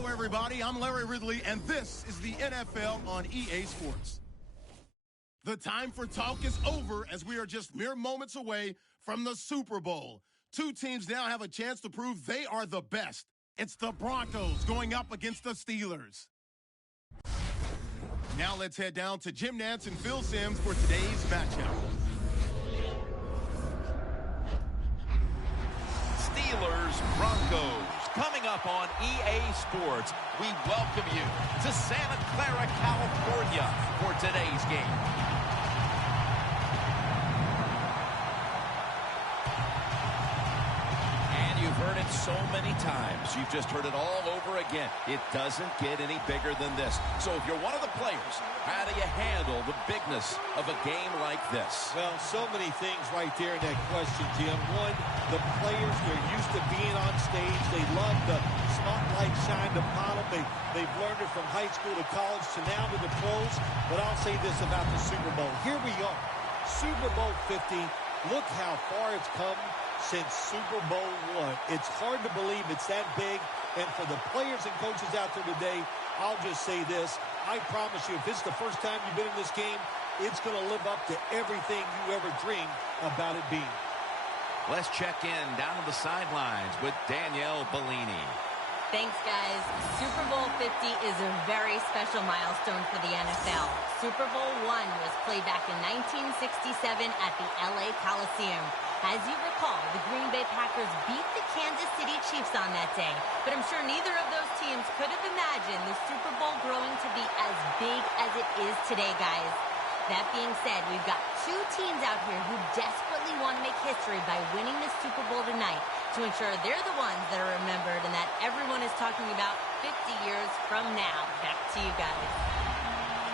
Hello, everybody. I'm Larry Ridley, and this is the NFL on EA Sports. The time for talk is over as we are just mere moments away from the Super Bowl. Two teams now have a chance to prove they are the best. It's the Broncos going up against the Steelers. Now let's head down to Jim Nantz and Phil Simms for today's matchup. Steelers-Broncos. Coming up on EA Sports, we welcome you to Santa Clara, California for today's game. And you've heard it so many times. You've just heard it all over again. It doesn't get any bigger than this. So if you're one of the players, how do you handle the bigness of a game like this? Well, so many things right there in that question, Jim. One, the players, they're used to being on stage. They love the spotlight shined upon them. They've learned it from high school to college to now to the pros. But I'll say this about the Super Bowl. Here we are, Super Bowl 50. Look how far it's come since Super Bowl I. It's hard to believe it's that big. And for the players and coaches out there today, I'll just say this. I promise you, if it's the first time you've been in this game, it's going to live up to everything you ever dreamed about it being. Let's check in down on the sidelines with Danielle Bellini. Thanks, guys. Super Bowl 50 is a very special milestone for the NFL. Super Bowl I was played back in 1967 at the LA Coliseum. As you recall, the Green Bay Packers beat the Kansas City Chiefs on that day. But I'm sure neither of those teams could have imagined the Super Bowl growing to be as big as it is today, guys. That being said, we've got two teams out here who desperately want to make history by winning the Super Bowl tonight to ensure they're the ones that are remembered and that everyone is talking about 50 years from now. Back to you guys.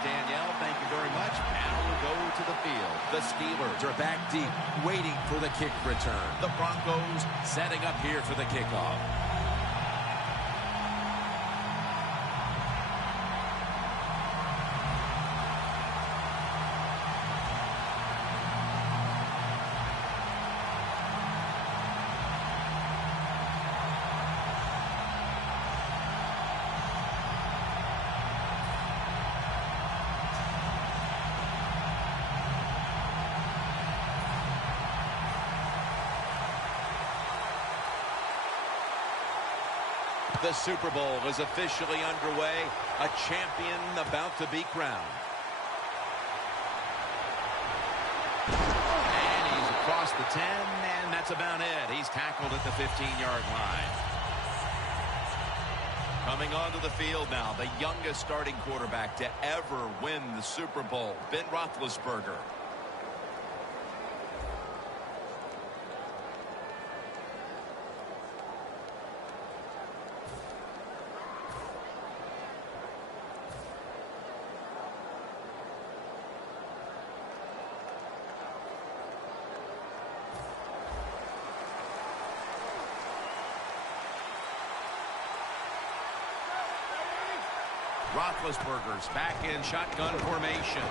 Danielle, thank you very much. Now we'll go to the field. The Steelers are back deep, waiting for the kick return. The Broncos setting up here for the kickoff. The Super Bowl is officially underway. A champion about to be crowned. And he's across the 10, and that's about it. He's tackled at the 15-yard line. Coming onto the field now, the youngest starting quarterback to ever win the Super Bowl, Ben Roethlisberger. Roethlisberger's back in shotgun formation.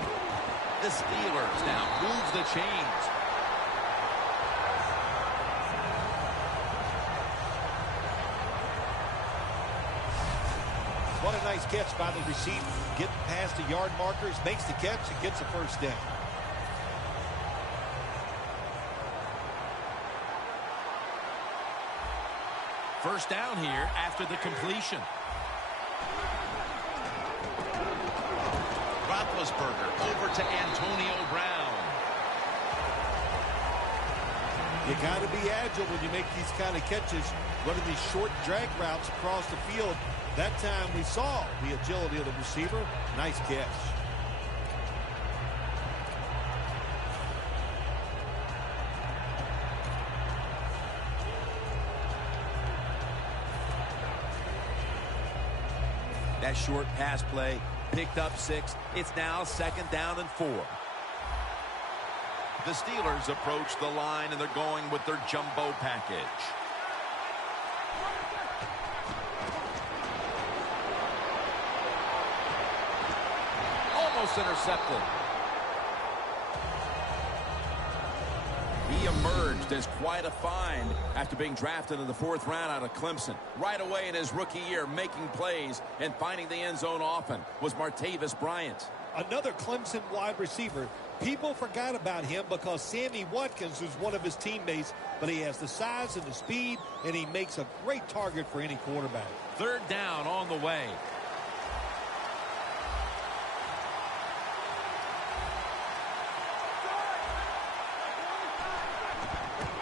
The Steelers now move the chains. What a nice catch by the receiver. Getting past the yard markers, makes the catch, and gets a first down. First down here after the completion. Roethlisberger over to Antonio Brown. You got to be agile when you make these kind of catches, running these short drag routes across the field. That time we saw the agility of the receiver. Nice catch. That short pass play picked up 6. It's now 2nd down and 4. The Steelers approach the line, and they're going with their jumbo package. Almost intercepted. He He emerged as quite a find after being drafted in the 4th round out of Clemson. Right away in his rookie year, making plays and finding the end zone often was Martavis Bryant. Another Clemson wide receiver. People forgot about him because Sammy Watkins was one of his teammates, but he has the size and the speed, and he makes a great target for any quarterback. 3rd down on the way.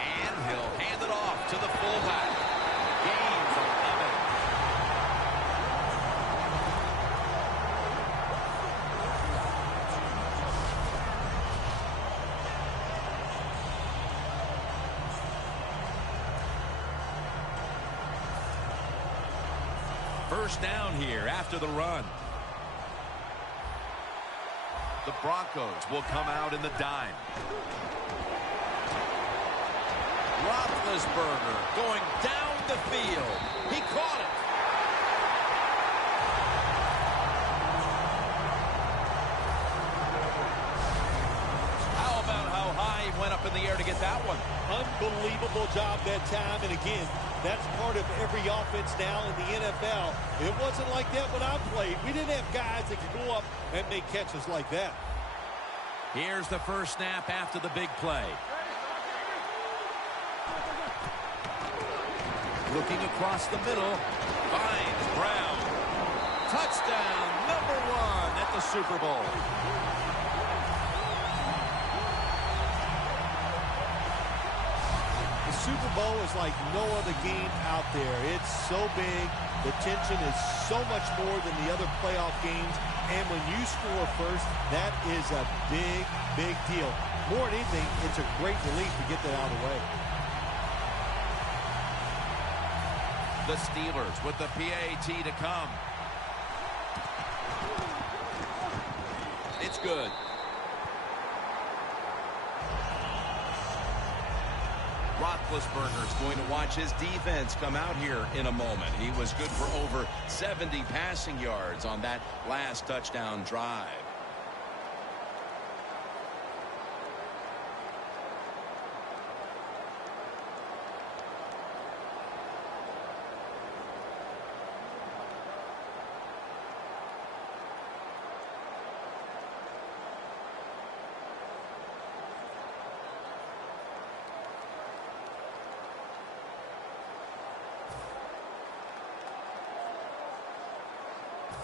And he'll hand it off to the fullback. Gains 11. First down here after the run. The Broncos will come out in the dime. Roethlisberger going down the field. He caught it. How about how high he went up in the air to get that one? Unbelievable job that time, and again, that's part of every offense now in the NFL. It wasn't like that when I played. We didn't have guys that could go up and make catches like that. Here's the first snap after the big play. Looking across the middle. Finds Brown. Touchdown, #1 at the Super Bowl. Super Bowl is like no other game out there. It's so big. The tension is so much more than the other playoff games. And when you score first, that is a big, big deal. More than anything, it's a great relief to get that out of the way. The Steelers with the PAT to come. It's good. Roethlisberger's going to watch his defense come out here in a moment. He was good for over 70 passing yards on that last touchdown drive.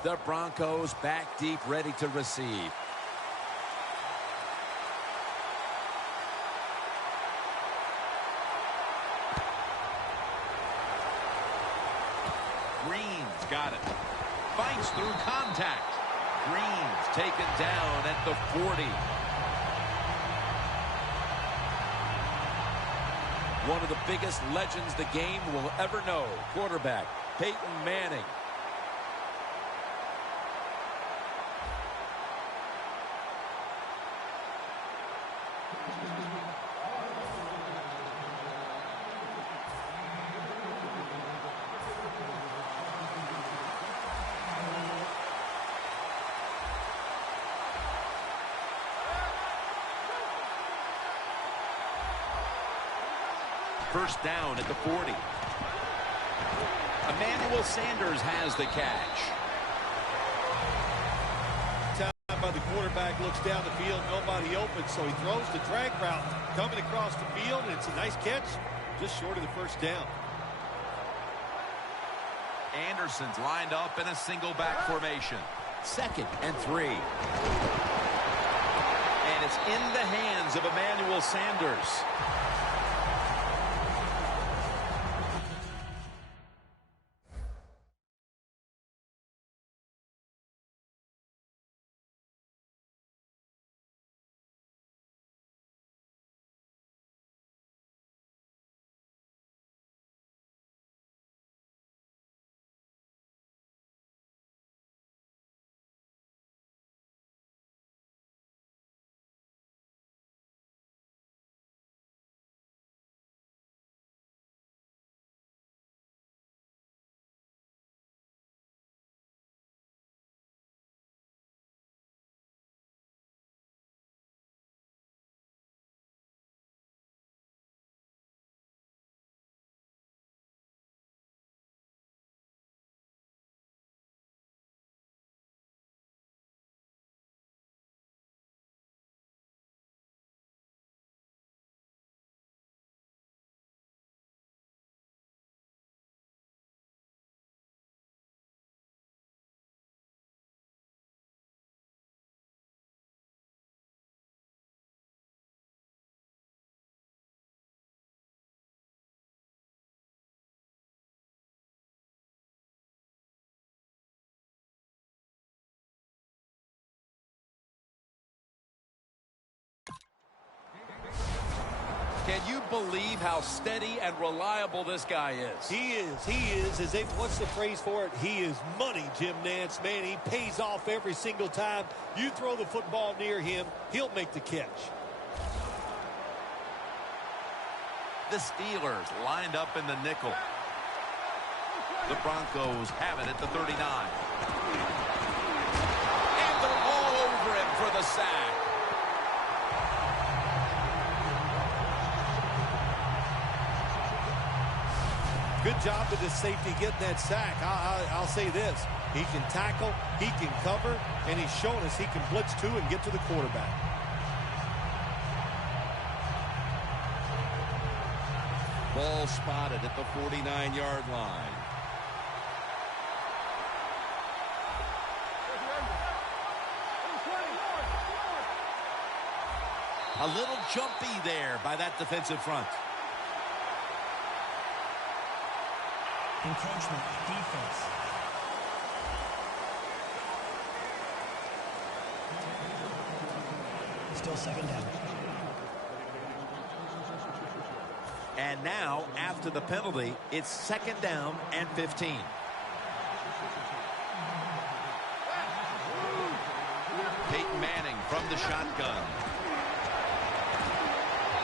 The Broncos back deep, ready to receive. Green's got it. Fights through contact. Green's taken down at the 40. One of the biggest legends the game will ever know. Quarterback Peyton Manning. First down at the 40. Emmanuel Sanders has the catch. Time by the quarterback, looks down the field, nobody open, so he throws the drag route coming across the field, and it's a nice catch, just short of the first down. Anderson's lined up in a single back formation. 2nd and 3. And it's in the hands of Emmanuel Sanders. believe how steady and reliable this guy is. He is. What's the phrase for it? He is money, Jim Nance. Man, he pays off every single time. You throw the football near him, he'll make the catch. The Steelers lined up in the nickel. The Broncos have it at the 39. And they're all over him for the sack. Good job with the safety getting that sack. I'll say this. He can tackle, he can cover, and he's shown us he can blitz too and get to the quarterback. Ball spotted at the 49-yard line. A little jumpy there by that defensive front. Encroachment, defense. Still second down. And now, after the penalty, it's second down and 15. Peyton Manning from the shotgun.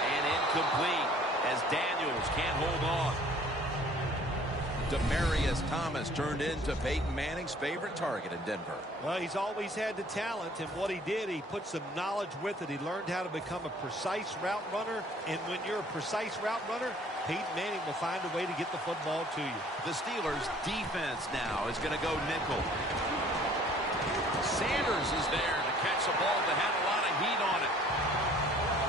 And incomplete as Daniels can't hold on. Demaryius Thomas turned into Peyton Manning's favorite target in Denver. Well, he's always had the talent, and what he did, he put some knowledge with it. He learned how to become a precise route runner, and when you're a precise route runner, Peyton Manning will find a way to get the football to you. The Steelers' defense now is going to go nickel. Sanders is there to catch the ball that had a lot of heat on it.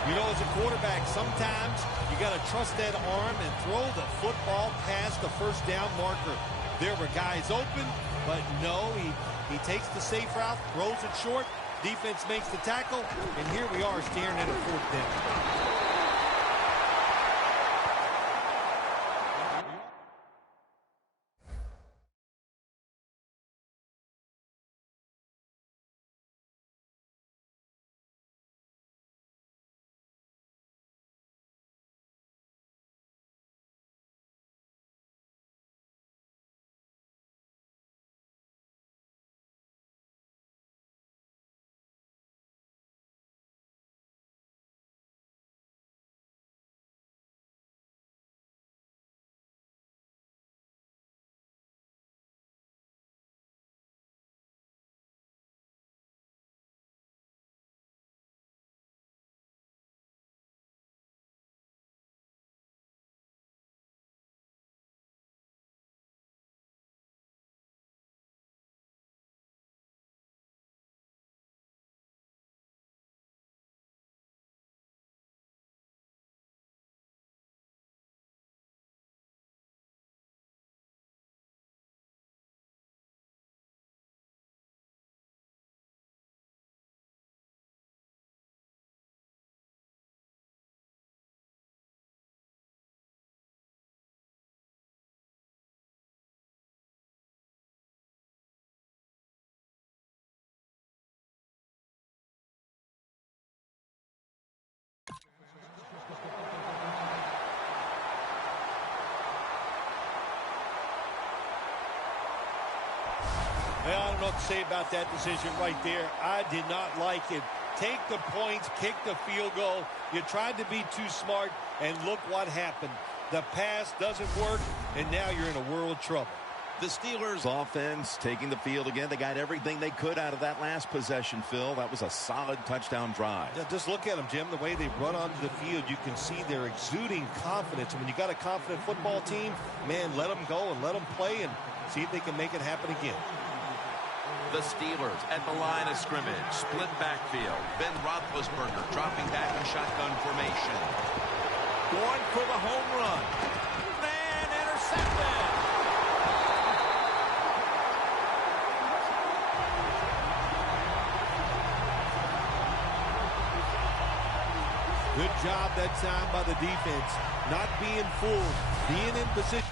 You know, as a quarterback, sometimes you got to trust that arm and throw the football past the first down marker. There were guys open, but no, he takes the safe route, throws it short, defense makes the tackle, and here we are staring at a fourth down. Well, I don't know what to say about that decision right there. I did not like it. Take the points, kick the field goal. You tried to be too smart, and look what happened. The pass doesn't work, and now you're in a world of trouble. The Steelers offense taking the field again. They got everything they could out of that last possession, Phil. That was a solid touchdown drive. Yeah, just look at them, Jim. The way they run onto the field, you can see they're exuding confidence. And when you got a confident football team, man, let them go and let them play and see if they can make it happen again. The Steelers at the line of scrimmage. Split backfield. Ben Roethlisberger dropping back in shotgun formation. Going for the home run. And intercepted. Good job that time by the defense. Not being fooled. Being in position.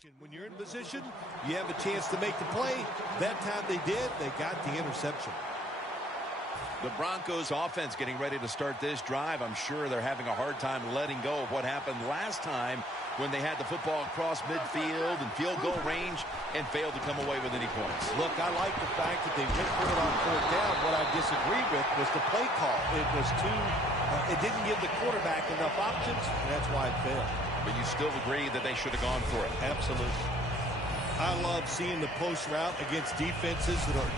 When you're in position, you have a chance to make the play. That time they did. They got the interception. The Broncos offense getting ready to start this drive. I'm sure they're having a hard time letting go of what happened last time when they had the football across midfield and field goal range and failed to come away with any points. Look, I like the fact that they went for it on fourth down. What I disagree with was the play call. It was it didn't give the quarterback enough options, and that's why it failed. But you still agree that they should have gone for it. Absolutely. I love seeing the post route against defenses that are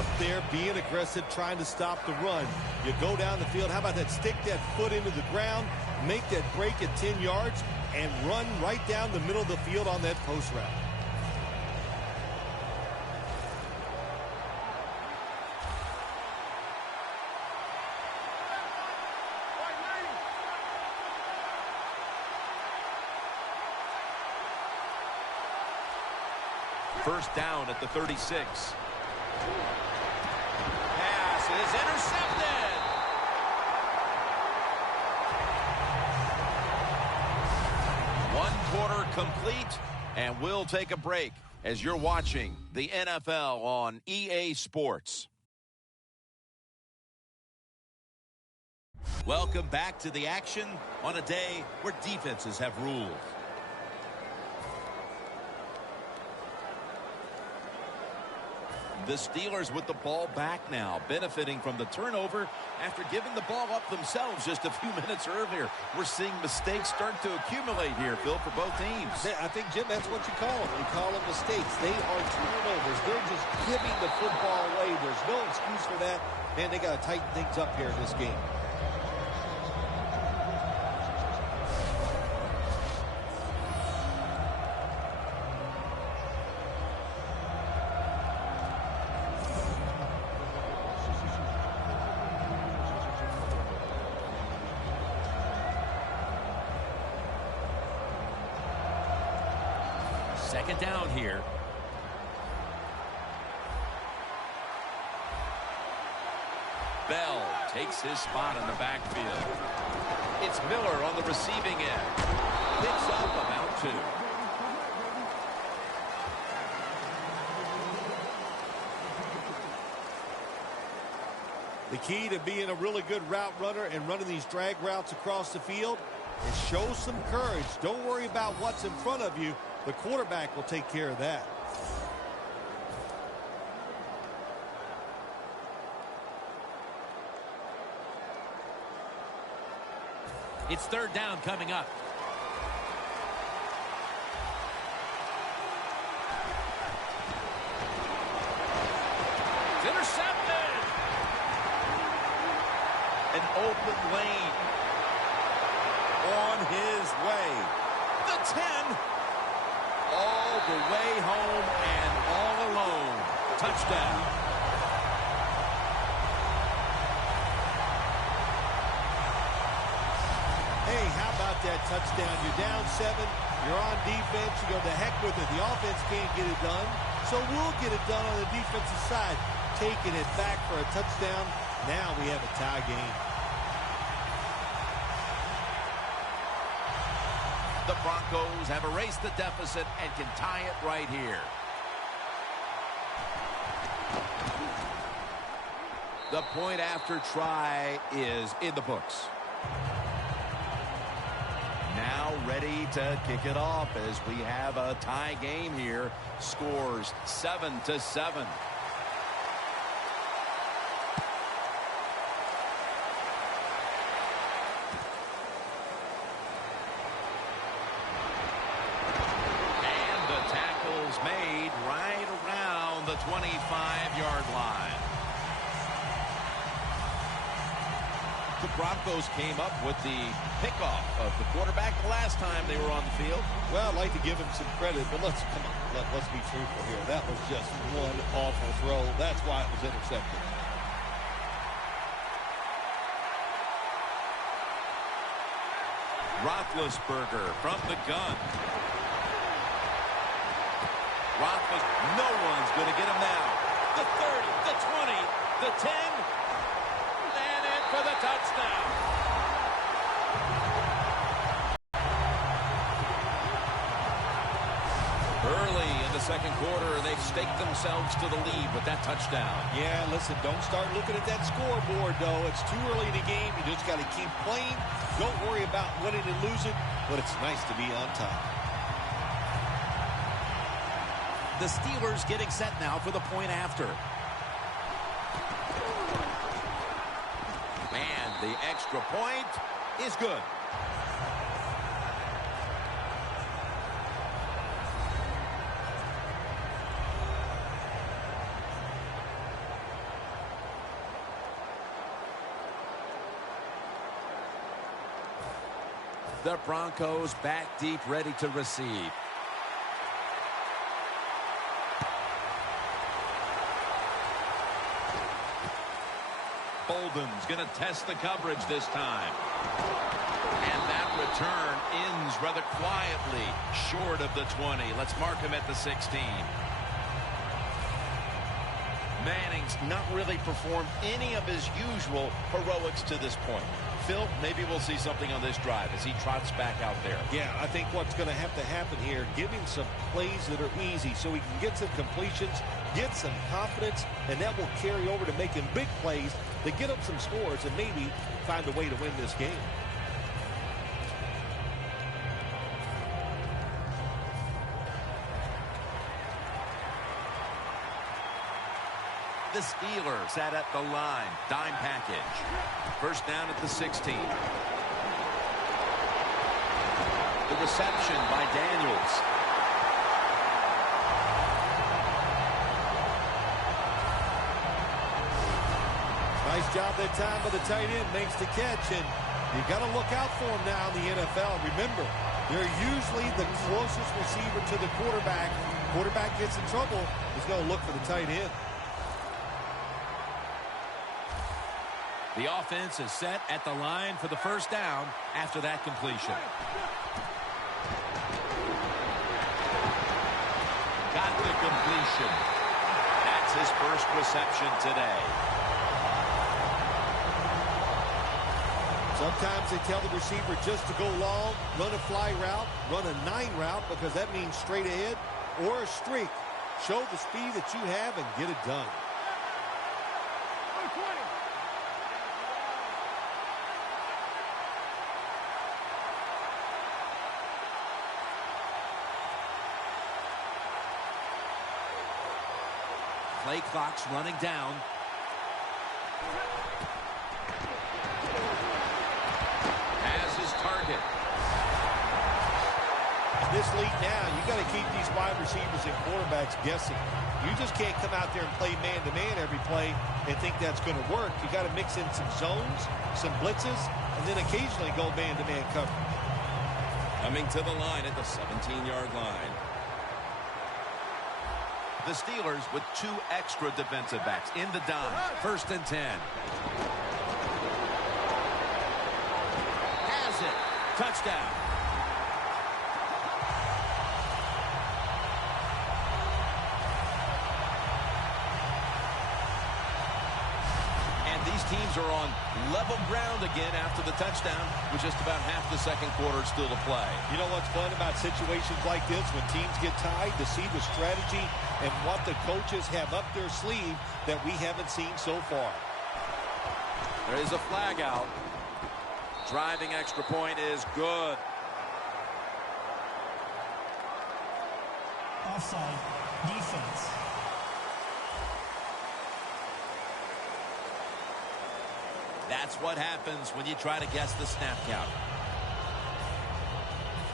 up there being aggressive, trying to stop the run. You go down the field. How about that? Stick that foot into the ground, make that break at 10 yards, and run right down the middle of the field on that post route. First down at the 36. Pass is intercepted. One quarter complete, and we'll take a break as you're watching the NFL on EA Sports. Welcome back to the action on a day where defenses have ruled. The Steelers with the ball back now, benefiting from the turnover after giving the ball up themselves just a few minutes earlier. We're seeing mistakes start to accumulate here, Phil, for both teams. I think, Jim, that's what you call them. You call them mistakes. They are turnovers. They're just giving the football away. There's no excuse for that. Man, they got to tighten things up here in this game. Second down here. Bell takes his spot in the backfield. It's Miller on the receiving end. Picks up about 2. The key to being a really good route runner and running these drag routes across the field is show some courage. Don't worry about what's in front of you. The quarterback will take care of that. It's third down coming up. It's intercepted. An open lane. On his way. The 10. All the way home and all alone. Touchdown. Hey, how about that touchdown? You're down 7. You're on defense. You go, the heck with it. The offense can't get it done. So we'll get it done on the defensive side. Taking it back for a touchdown. Now we have a tie game. The Broncos have erased the deficit and can tie it right here. The point after try is in the books. Now ready to kick it off as we have a tie game here. Scores 7-7. Made right around the 25-yard line. The Broncos came up with the pickoff of the quarterback the last time they were on the field. Well, I'd like to give him some credit, but let's be truthful here. That was just one awful throw. That's why it was intercepted. Roethlisberger from the gun. No one's going to get him now. The 30, the 20, the 10, and in for the touchdown. Early in the second quarter, they've staked themselves to the lead with that touchdown. Yeah, listen, don't start looking at that scoreboard, though. It's too early in the game. You just got to keep playing. Don't worry about winning and losing, but it's nice to be on top. The Steelers getting set now for the point after. And the extra point is good. The Broncos back deep, ready to receive. Bolden's going to test the coverage this time. And that return ends rather quietly, short of the 20. Let's mark him at the 16. Manning's not really performed any of his usual heroics to this point. Phil, maybe we'll see something on this drive as he trots back out there. Yeah, I think what's going to have to happen here, give him some plays that are easy so he can get some completions, get some confidence, and that will carry over to making big plays to get up some scores and maybe find a way to win this game. The Steelers sat at the line. Dime package. First down at the 16. The reception by Daniels. Nice job that time by the tight end. Makes the catch, and you got to look out for him now in the NFL. Remember, they're usually the closest receiver to the quarterback. Quarterback gets in trouble, he's going to look for the tight end. The offense is set at the line for the first down after that completion. Got the completion. That's his first reception today. Sometimes they tell the receiver just to go long, run a fly route, run a 9 route because that means straight ahead, or a streak. Show the speed that you have and get it done. Play clock's running down. Has his target. In this league now, you got to keep these wide receivers and quarterbacks guessing. You just can't come out there and play man-to-man every play and think that's going to work. You got to mix in some zones, some blitzes, and then occasionally go man-to-man cover. Coming to the line at the 17-yard line. The Steelers with 2 extra defensive backs in the dime. First and 10. Has it. Touchdown. And these teams are on level ground again after the touchdown with just about half the second quarter still to play. You know what's fun about situations like this when teams get tied, to see the strategy and what the coaches have up their sleeve that we haven't seen so far. There is a flag out. Driving extra point is good. Offside. Defense. That's what happens when you try to guess the snap count.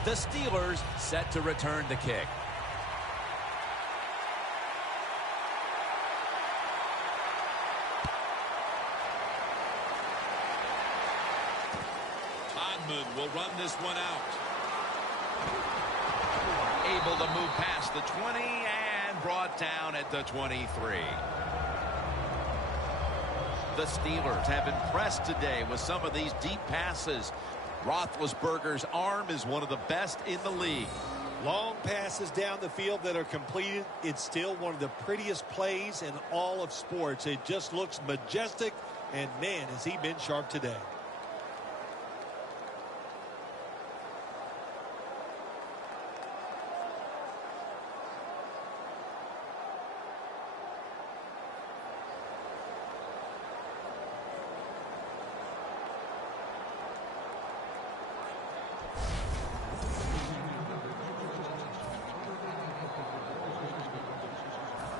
The Steelers set to return the kick. Will run this one out. Able to move past the 20 and brought down at the 23. The Steelers have impressed today with some of these deep passes. Roethlisberger's arm is one of the best in the league. Long passes down the field that are completed. It's still one of the prettiest plays in all of sports. It just looks majestic, and man, has he been sharp today.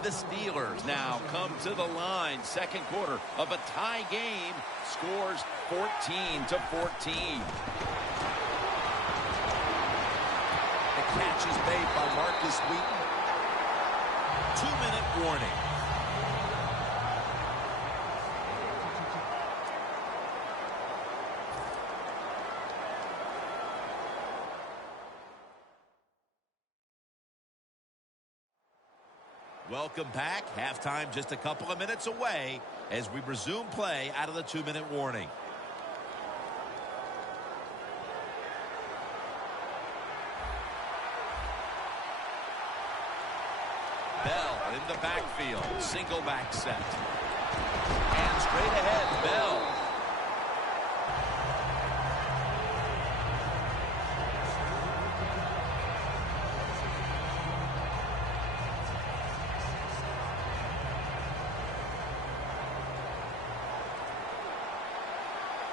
The Steelers now come to the line. Second quarter of a tie game. Scores 14-14. The catch is made by Marcus Wheaton. 2-minute warning. Welcome back. Halftime just a couple of minutes away as we resume play out of the 2-minute warning. Bell in the backfield. Single back set. And straight ahead, Bell.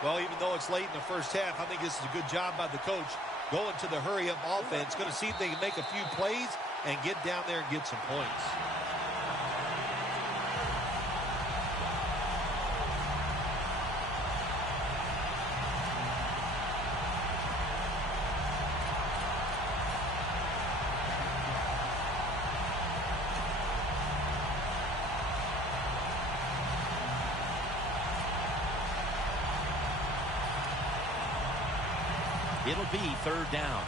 Well, even though it's late in the first half, I think this is a good job by the coach going to the hurry-up offense. Going to see if they can make a few plays and get down there and get some points. It'll be third down.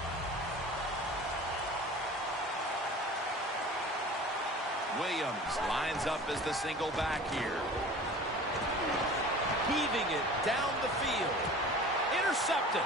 Williams lines up as the single back here. Heaving it down the field. Intercepted.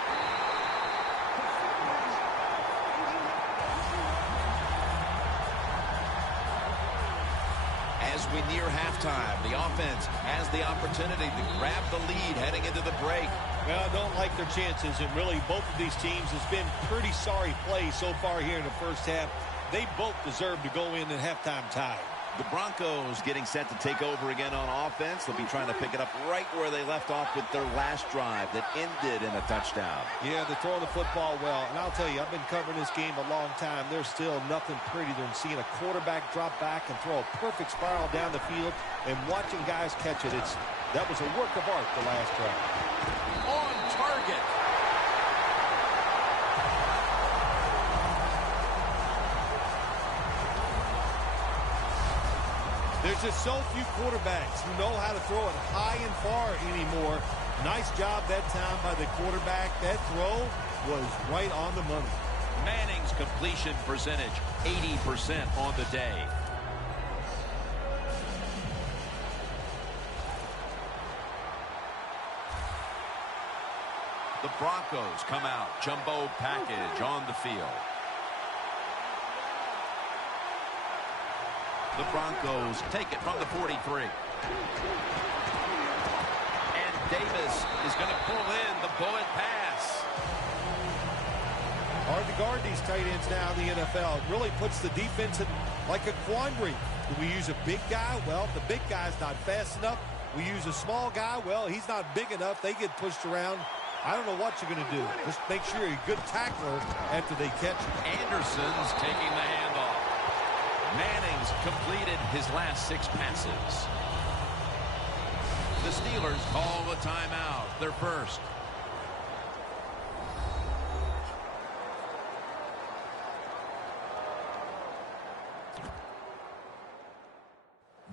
As we near halftime, the offense has the opportunity to grab the lead heading into the break. Well, I don't like their chances, and really both of these teams has been pretty sorry play so far here in the first half. They both deserve to go in at halftime tied. The Broncos getting set to take over again on offense. They'll be trying to pick it up right where they left off with their last drive that ended in a touchdown. Yeah, they're throwing the football well. And I'll tell you, I've been covering this game a long time. There's still nothing prettier than seeing a quarterback drop back and throw a perfect spiral down the field and watching guys catch it. That was a work of art the last drive. On target. There's just so few quarterbacks who know how to throw it high and far anymore. Nice job that time by the quarterback. That throw was right on the money. Manning's completion percentage, 80% on the day. The Broncos come out. Jumbo package on the field. The Broncos take it from the 43. And Davis is going to pull in the bullet pass. Hard to guard these tight ends now in the NFL. It really puts the defense in like a quandary. Do we use a big guy? Well, if the big guy's not fast enough. We use a small guy. Well, he's not big enough. They get pushed around. I don't know what you're going to do. Just make sure you're a good tackler after they catch you. Anderson's taking the handoff. Manning's completed his last 6 passes. The Steelers call a timeout. Their first.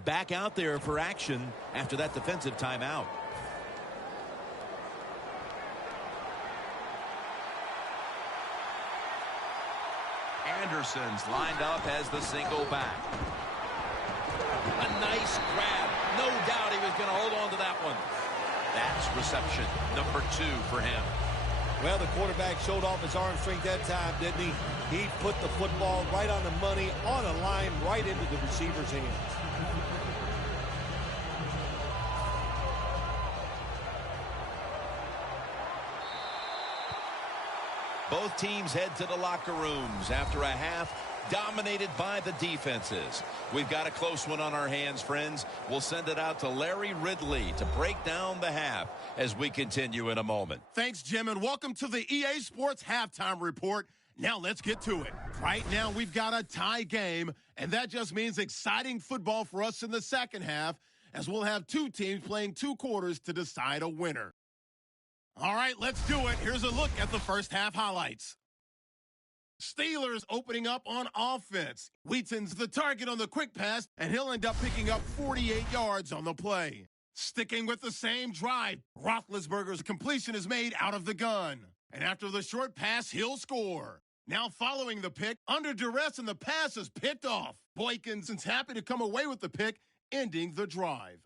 Back out there for action after that defensive timeout. Anderson's lined up as the single back. A nice grab. No doubt he was going to hold on to that one. That's reception number 2 for him. Well, the quarterback showed off his arm strength that time, didn't he? He put the football right on the money, on a line, right into the receiver's hands. Both teams head to the locker rooms after a half dominated by the defenses. We've got a close one on our hands, friends. We'll send it out to Larry Ridley to break down the half as we continue in a moment. Thanks, Jim, and welcome to the EA Sports Halftime Report. Now let's get to it. Right now we've got a tie game, and that just means exciting football for us in the second half, as we'll have two teams playing 2 quarters to decide a winner. All right, let's do it. Here's a look at the first half highlights. Steelers opening up on offense. Wheaton's the target on the quick pass, and he'll end up picking up 48 yards on the play. Sticking with the same drive, Roethlisberger's completion is made out of the gun. And after the short pass, he'll score. Now following the pick, under duress, and the pass is picked off. Boykins happy to come away with the pick, ending the drive.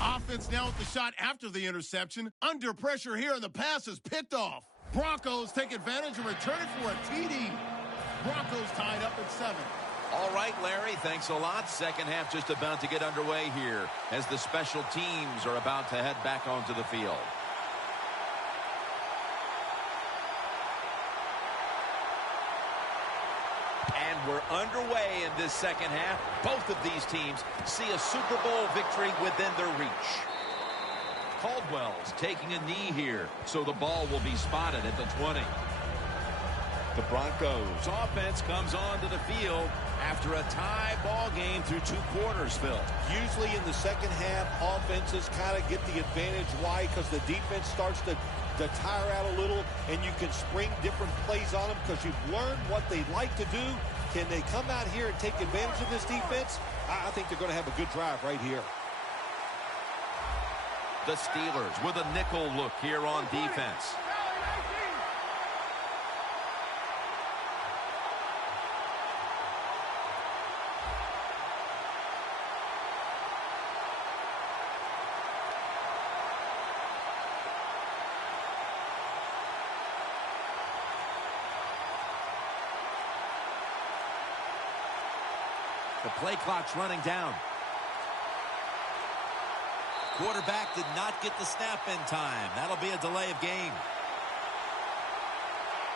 Offense now with the shot after the interception. Under pressure here, and the pass is picked off. Broncos take advantage and return it for a TD. Broncos tied up at 7. All right, Larry, thanks a lot. Second half just about to get underway here as the special teams are about to head back onto the field. And we're underway in this second half. Both of these teams see a Super Bowl victory within their reach. Caldwell's taking a knee here, so the ball will be spotted at the 20. The Broncos offense comes onto the field after a tie ball game through 2 quarters, Phil. Usually in the second half, offenses kind of get the advantage. Why? Because the defense starts to tire out a little, and you can spring different plays on them because you've learned what they like to do. Can they come out here and take advantage of this defense? I think they're going to have a good drive right here. The Steelers with a nickel look here on defense. The play clock's running down. Quarterback did not get the snap in time. That'll be a delay of game.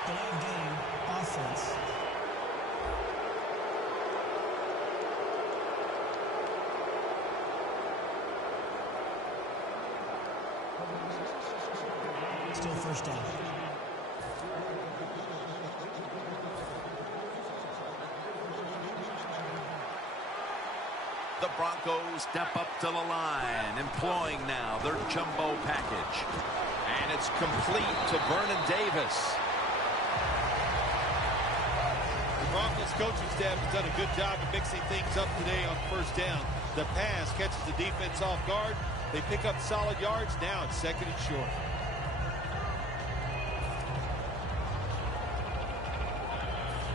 Delay of game, offense. Still first down. The Broncos step up to the line, employing now their jumbo package. And it's complete to Vernon Davis. The Broncos coaching staff has done a good job of mixing things up today on first down. The pass catches the defense off guard. They pick up solid yards. Now it's 2nd and short.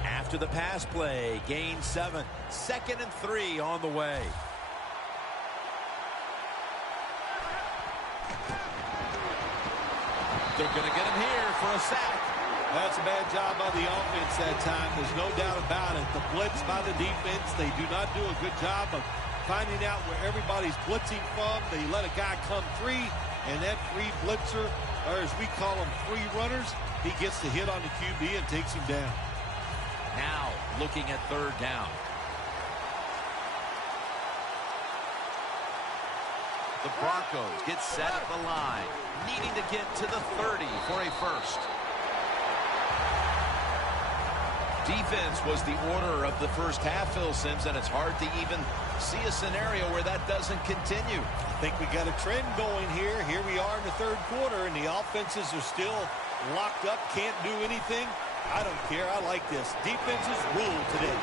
After the pass play, gain 7. 2nd and 3 on the way. They're going to get him here for a sack. That's a bad job by the offense that time. There's no doubt about it. The blitz by the defense, they do not do a good job of finding out where everybody's blitzing from. They let a guy come free, and that free blitzer, or as we call them, free runners, he gets the hit on the QB and takes him down. Now looking at 3rd down. The Broncos get set at the line, needing to get to the 30 for a first. Defense was the order of the first half, Phil Simms, and it's hard to even see a scenario where that doesn't continue. I think we got a trend going here. Here we are in the 3rd quarter, and the offenses are still locked up, can't do anything. I don't care. I like this. Defenses rule today.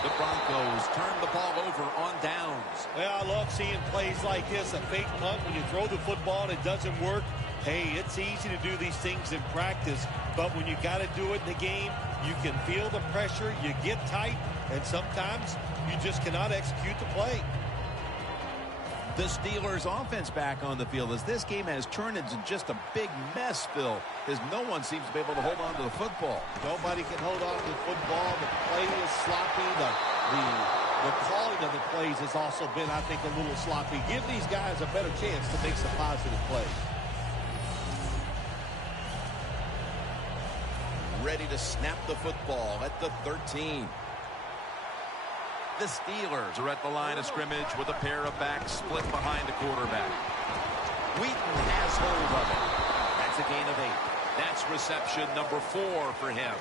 The Broncos turn the ball over on downs. Well, I love seeing plays like this. A fake punt when you throw the football and it doesn't work. Hey, it's easy to do these things in practice, but when you got to do it in the game, you can feel the pressure, you get tight, and sometimes you just cannot execute the play. The Steelers offense back on the field as this game has turned into just a big mess, Phil, as no one seems to be able to hold on to the football. Nobody can hold on to the football. The play is sloppy. The calling of the plays has also been, I think, a little sloppy. Give these guys a better chance to make some positive plays. Ready to snap the football at the 13. The Steelers are at the line of scrimmage with a pair of backs split behind the quarterback. Wheaton has hold of it. That's a gain of 8. That's reception number 4 for him.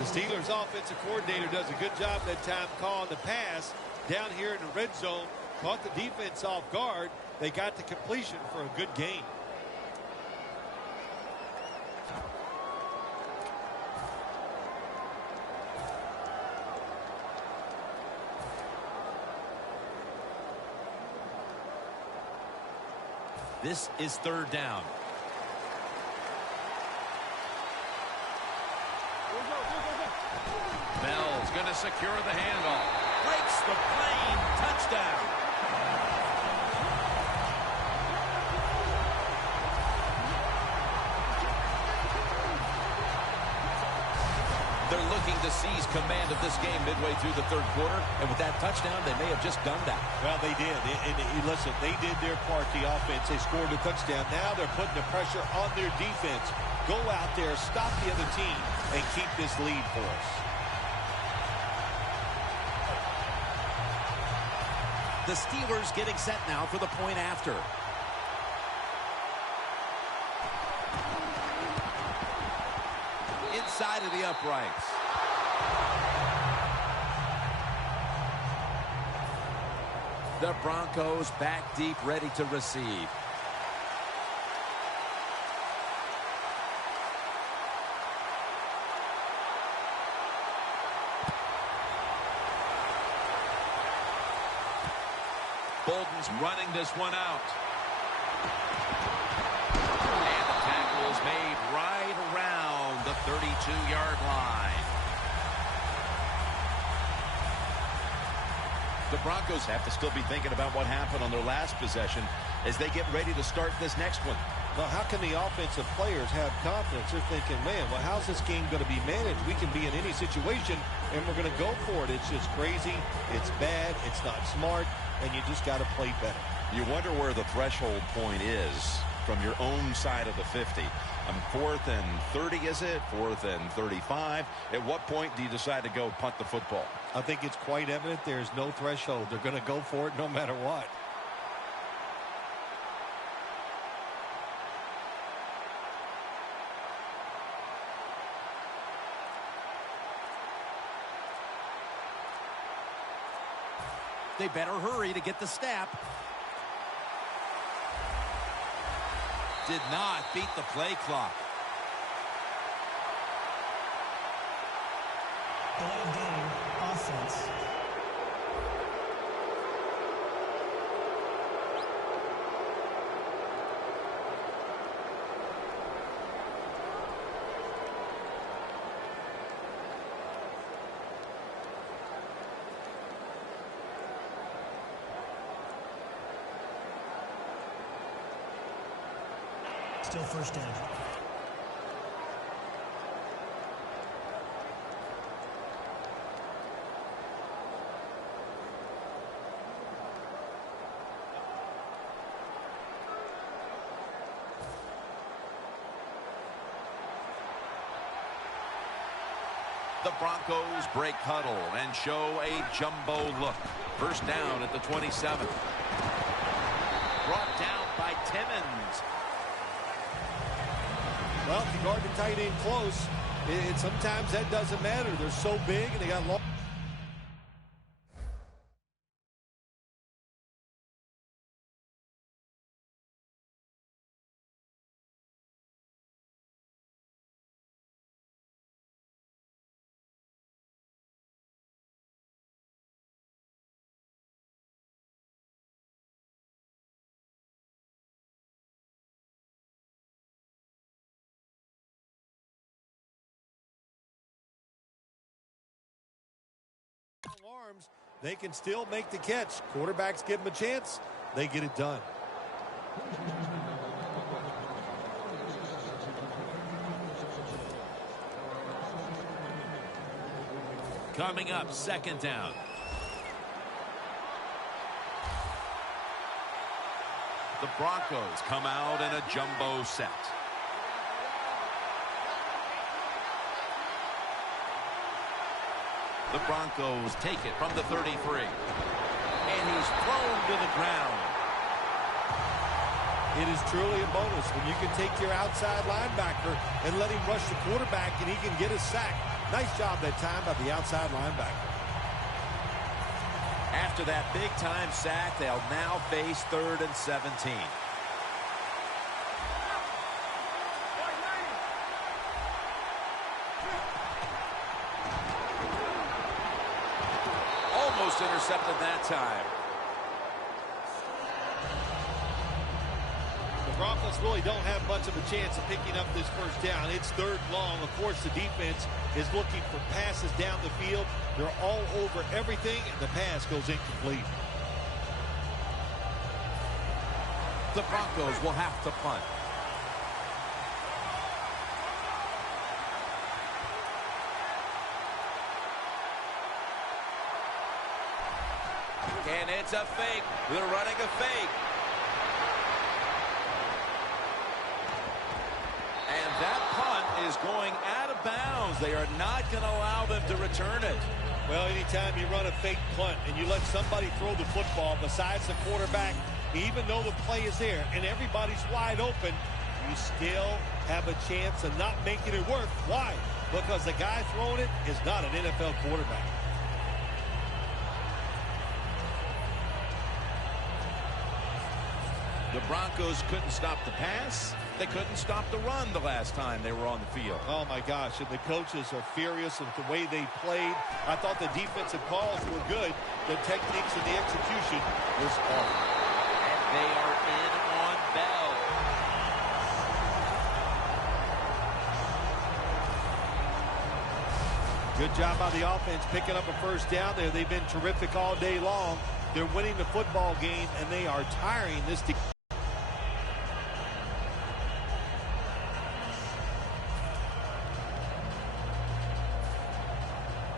The Steelers offensive coordinator does a good job that time calling the pass down here in the red zone. Caught the defense off guard. They got the completion for a good gain. This is 3rd down. Bell's going to secure the handoff. Breaks the plane. Touchdown. They're looking to seize command of this game midway through the 3rd quarter. And with that touchdown, they may have just done that. Well, they did. And listen, they did their part, the offense. They scored a touchdown. Now they're putting the pressure on their defense. Go out there, stop the other team, and keep this lead for us. The Steelers getting set now for the point after. Inside of the uprights. The Broncos back deep, ready to receive. Bolden's running this one out. And the tackle is made right around the 32-yard line. The Broncos have to still be thinking about what happened on their last possession as they get ready to start this next one. Well, how can the offensive players have confidence? They're thinking, man, well, how's this game going to be managed? We can be in any situation, and we're going to go for it. It's just crazy. It's bad. It's not smart, and you just got to play better. You wonder where the threshold point is from your own side of the 50. 4th and 30, is it? 4th and 35. At what point do you decide to go punt the football? I think it's quite evident there's no threshold. They're going to go for it no matter what. They better hurry to get the snap. Did not beat the play clock. Delay game, offense. Still 1st down. The Broncos break huddle and show a jumbo look. 1st down at the 27. Brought down by Timmons. Well, if you guard the tight end close, sometimes that doesn't matter. They're so big and they got long. Arms, they can still make the catch. Quarterbacks give them a chance. They get it done. Coming up, 2nd down. The Broncos come out in a jumbo set. The Broncos take it from the 33. And he's thrown to the ground. It is truly a bonus when you can take your outside linebacker and let him rush the quarterback and he can get a sack. Nice job that time by the outside linebacker. After that big-time sack, they'll now face 3rd and 17. Almost intercepted that time. The Broncos really don't have much of a chance of picking up this first down. It's 3rd long. Of course, the defense is looking for passes down the field. They're all over everything, and the pass goes incomplete. The Broncos will have to punt. And it's a fake. They're running a fake. And that punt is going out of bounds. They are not going to allow them to return it. Well, anytime you run a fake punt and you let somebody throw the football besides the quarterback, even though the play is there and everybody's wide open, you still have a chance of not making it work. Why? Because the guy throwing it is not an NFL quarterback. The Broncos couldn't stop the pass. They couldn't stop the run the last time they were on the field. Oh, my gosh, and the coaches are furious with the way they played. I thought the defensive calls were good. The techniques and the execution was awful. And they are in on Bell. Good job by the offense picking up a first down there. They've been terrific all day long. They're winning the football game, and they are tiring this defense.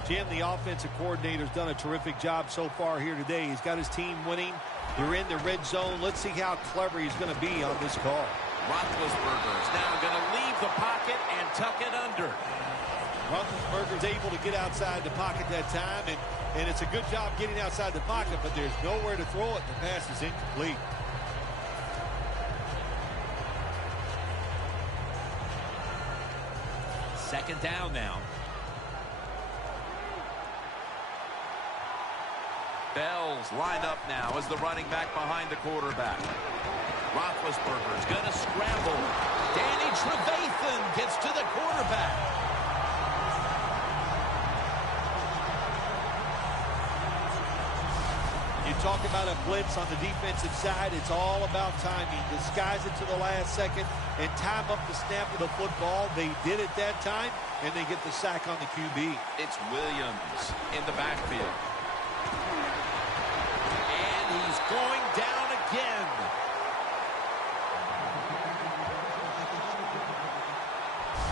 Jim, the offensive coordinator's done a terrific job so far here today. He's got his team winning. They're in the red zone. Let's see how clever he's going to be on this call. Roethlisberger is now going to leave the pocket and tuck it under. Roethlisberger's able to get outside the pocket that time, and it's a good job getting outside the pocket, but there's nowhere to throw it. The pass is incomplete. Second down now. Bell's lined up now as the running back behind the quarterback. Roethlisberger's going to scramble. Danny Trevathan gets to the quarterback. You talk about a blitz on the defensive side, it's all about timing. Disguise it to the last second and time up the snap of the football. They did it that time, and they get the sack on the QB. It's Williams in the backfield. And he's going down again.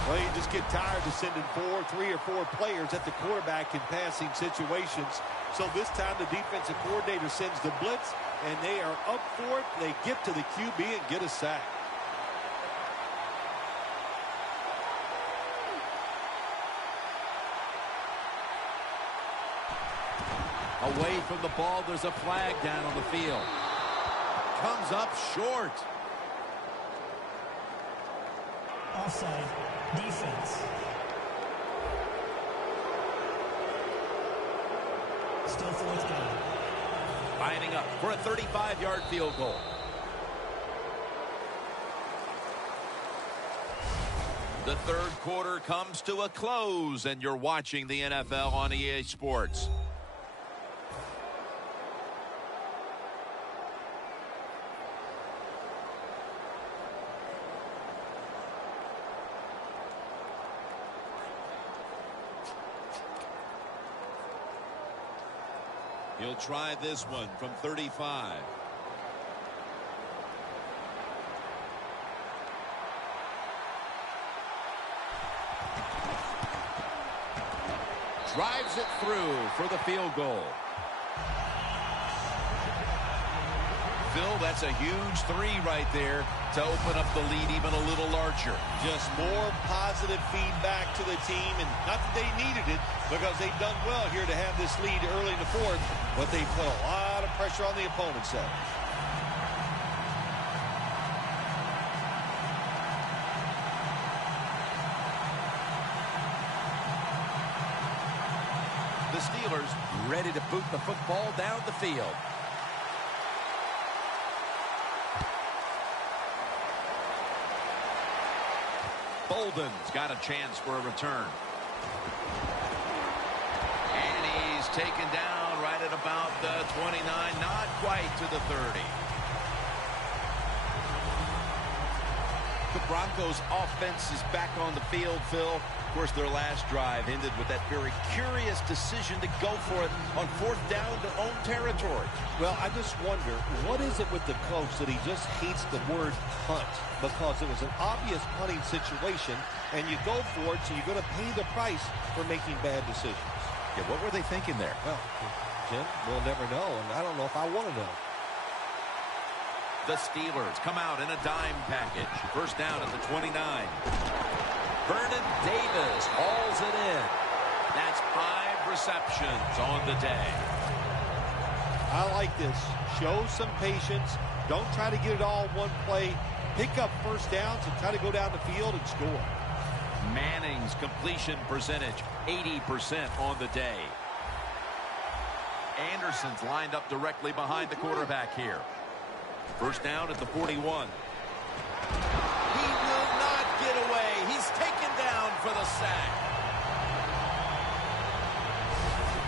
Well, you just get tired of sending 3 or 4 players at the quarterback in passing situations. So this time the defensive coordinator sends the blitz, and they are up for it. They get to the QB and get a sack. Away from the ball, there's a flag down on the field. Comes up short. Offside. Defense. Still 4th down. Lining up for a 35-yard field goal. The third quarter comes to a close, and you're watching the NFL on EA Sports. He'll try this one from 35. Drives it through for the field goal. Phil, that's a huge 3 right there to open up the lead even a little larger. Just more positive feedback to the team, and not that they needed it because they've done well here to have this lead early in the 4th, but they put a lot of pressure on the opponent's side. the Steelers, ready to boot the football down the field. Bolden's got a chance for a return. And he's taken down right at about the 29, not quite to the 30. The Broncos offense is back on the field, Phil. Of course, their last drive ended with that very curious decision to go for it on 4th down to own territory. Well, I just wonder, what is it with the coach that he just hates the word punt? Because it was an obvious punting situation, and you go for it, so you're going to pay the price for making bad decisions. Yeah, what were they thinking there? Well, Jim, we'll never know, and I don't know if I want to know. The Steelers come out in a dime package. 1st down at the 29. Vernon Davis hauls it in. That's 5 receptions on the day. I like this. Show some patience. Don't try to get it all in one play. Pick up 1st downs and try to go down the field and score. Manning's completion percentage, 80% on the day. Anderson's lined up directly behind the quarterback here. 1st down at the 41. He will not get away. He's taken down for the sack.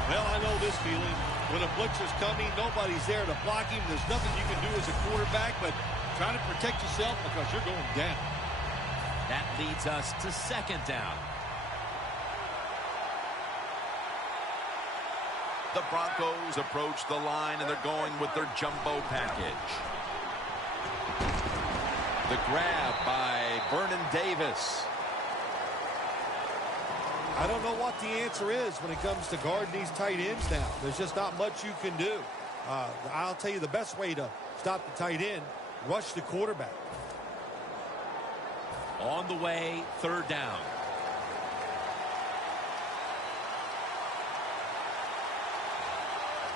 Well, I know this feeling. When a blitzer's coming, nobody's there to block him. There's nothing you can do as a quarterback, but try to protect yourself because you're going down. That leads us to 2nd down. The Broncos approach the line, and they're going with their jumbo package. The grab by Vernon Davis. I don't know what the answer is when it comes to guarding these tight ends now. There's just not much you can do. I'll tell you the best way to stop the tight end, rush the quarterback. On the way, 3rd down.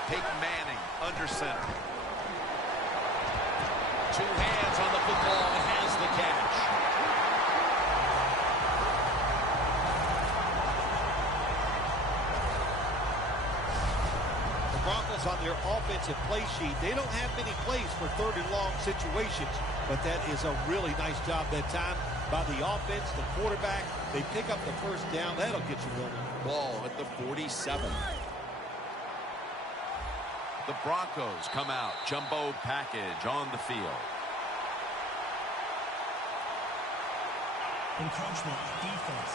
Peyton Manning under center. 2 hands on the football and has the catch. The Broncos on their offensive play sheet, they don't have many plays for 3rd and long situations, but that is a really nice job that time by the offense, the quarterback. They pick up the 1st down. That'll get you rolling. Ball at the 47. The Broncos come out, jumbo package on the field. Encroachment, defense.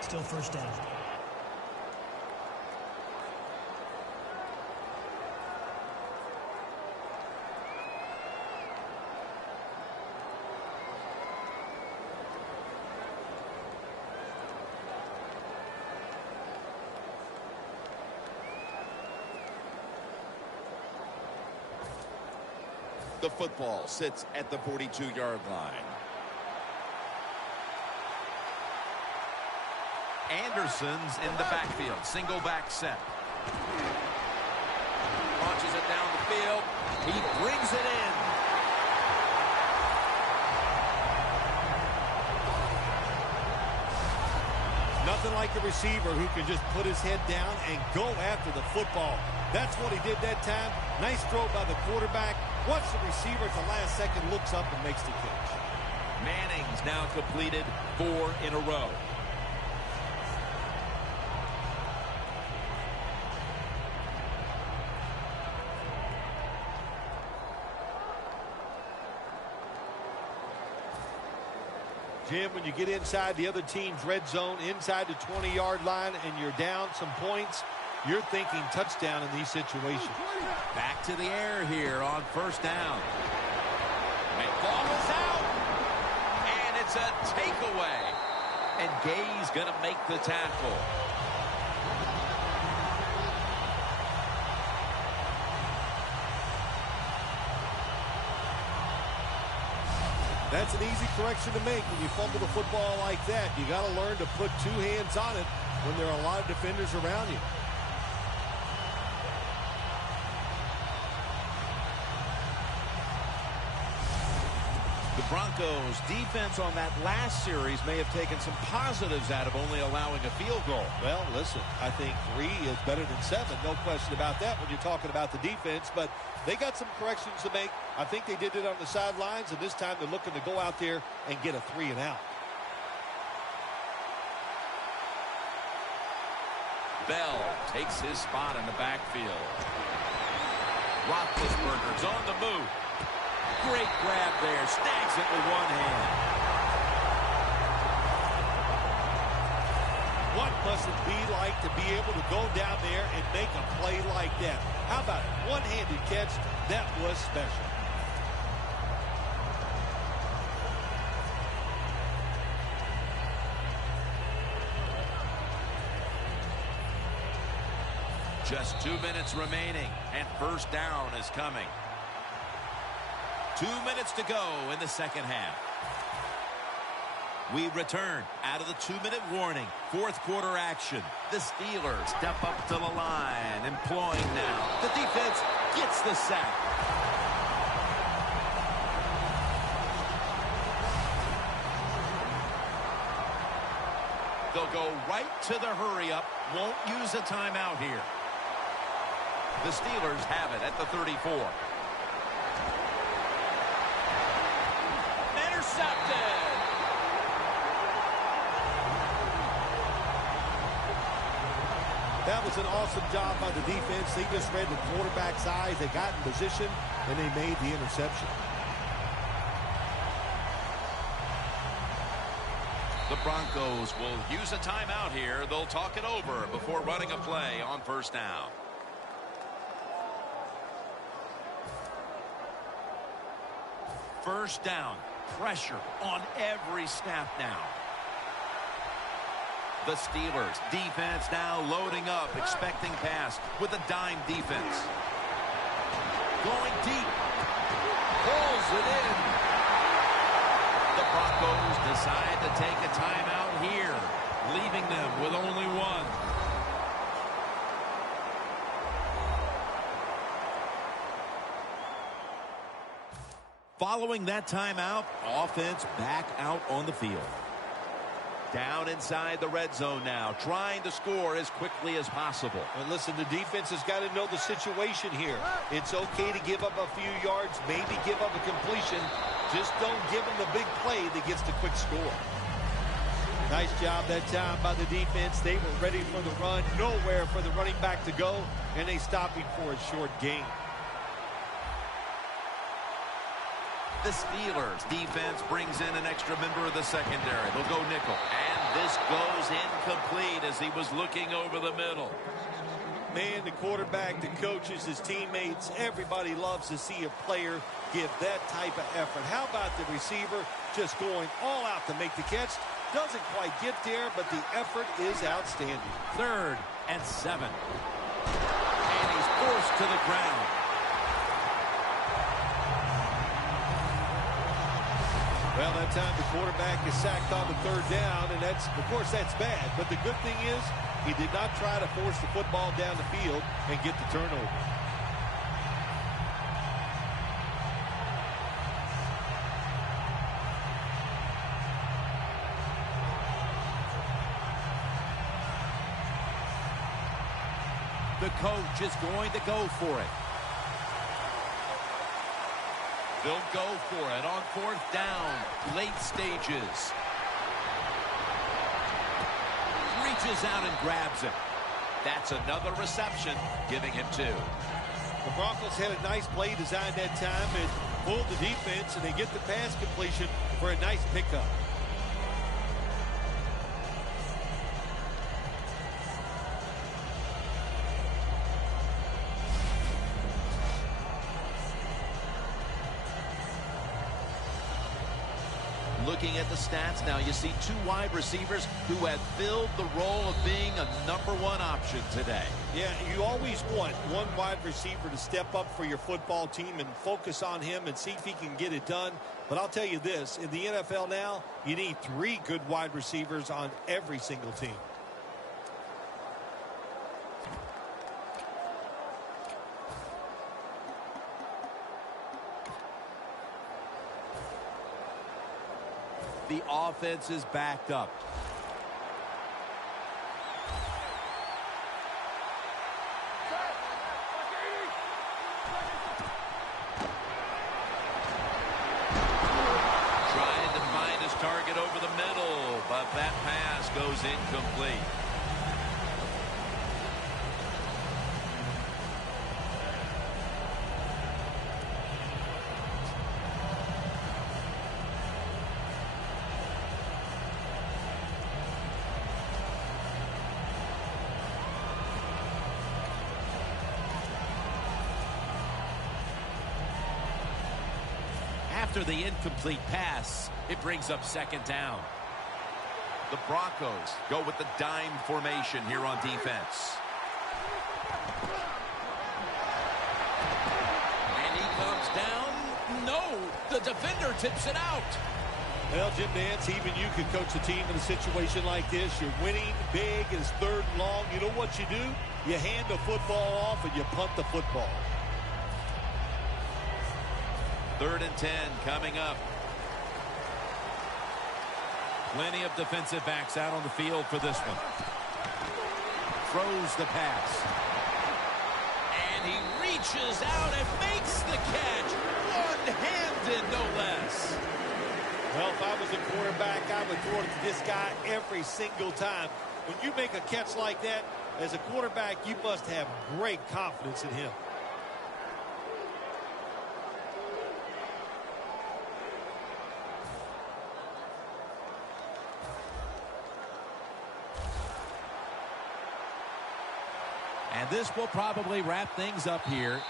Still 1st down. The football sits at the 42-yard line. Anderson's in the backfield. Single back set. Launches it down the field. He brings it in. Nothing like a receiver who can just put his head down and go after the football. That's what he did that time. Nice throw by the quarterback. Watch the receiver at the last second, looks up and makes the catch. Manning's now completed 4 in a row. Jim, when you get inside the other team's red zone, inside the 20-yard line, and you're down some points, you're thinking touchdown in these situations. Back to the air here on 1st down. Ball is out. And it's a takeaway. And Gay's going to make the tackle. That's an easy correction to make when you fumble the football like that. You got to learn to put 2 hands on it when there are a lot of defenders around you. The Broncos defense on that last series may have taken some positives out of only allowing a field goal. Well, listen, I think 3 is better than 7. No question about that when you're talking about the defense. But they got some corrections to make. I think they did it on the sidelines, and this time they're looking to go out there and get a 3 and out. Bell takes his spot in the backfield. Roethlisberger's on the move. Great grab there. Snags it with one hand. What must it be like to be able to go down there and make a play like that? How about it? One-handed catch? That was special. Just 2 minutes remaining, and first down is coming. 2 minutes to go in the second half. We return out of the 2-minute warning. Fourth quarter action. The Steelers step up to the line, employing now. The defense gets the sack. They'll go right to the hurry-up. Won't use a timeout here. The Steelers have it at the 34. Intercepted. That was an awesome job by the defense. They just read the quarterback's eyes. They got in position, and they made the interception. The Broncos will use a timeout here. They'll talk it over before running a play on first down. First down. Pressure on every snap now. The Steelers defense now loading up, expecting pass with a dime defense. Going deep. Pulls it in. The Broncos decide to take a timeout here, leaving them with only one. Following that timeout, offense back out on the field. Down inside the red zone now, trying to score as quickly as possible. And listen, the defense has got to know the situation here. It's okay to give up a few yards, maybe give up a completion. Just don't give them the big play that gets the quick score. Nice job that time by the defense. They were ready for the run, nowhere for the running back to go, and they stopped him for a short gain. The Steelers defense brings in an extra member of the secondary. They'll go nickel. And this goes incomplete as he was looking over the middle. Man, the quarterback, the coaches, his teammates, everybody loves to see a player give that type of effort. How about the receiver just going all out to make the catch? Doesn't quite get there, but the effort is outstanding. 3rd and 7. And he's forced to the ground. Well, that time the quarterback is sacked on the 3rd down, and that's, of course, that's bad. But the good thing is he did not try to force the football down the field and get the turnover. The coach is going to go for it. They'll go for it on 4th down, late stages. Reaches out and grabs it. That's another reception, giving him 2. The Broncos had a nice play design that time and pulled the defense, and they get the pass completion for a nice pickup. Looking at the stats now, you see 2 wide receivers who have filled the role of being a #1 option today. Yeah, you always want one wide receiver to step up for your football team and focus on him and see if he can get it done. But I'll tell you this, in the NFL now, you need 3 good wide receivers on every single team. The offense is backed up. Trying to find his target over the middle, but that pass goes incomplete. After the incomplete pass, it brings up second down. The Broncos go with the dime formation here on defense. And he comes down. No, the defender tips it out. Well, Jim Nance, even you could coach a team in a situation like this. You're winning big, it's third and long. You know what you do? You hand the football off and you punt the football. 3rd and 10 coming up. Plenty of defensive backs out on the field for this one. Throws the pass. And he reaches out and makes the catch. One-handed, no less. Well, if I was a quarterback, I would throw it to this guy every single time. When you make a catch like that, as a quarterback, you must have great confidence in him. And this will probably wrap things up here.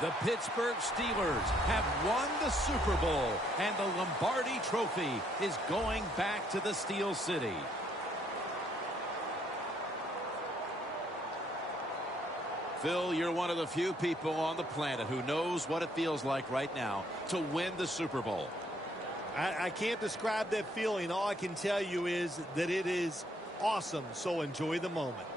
The Pittsburgh Steelers have won the Super Bowl, and the Lombardi Trophy is going back to the Steel City. Phil, you're one of the few people on the planet who knows what it feels like right now to win the Super Bowl. I can't describe that feeling. All I can tell you is that it is awesome, so enjoy the moment.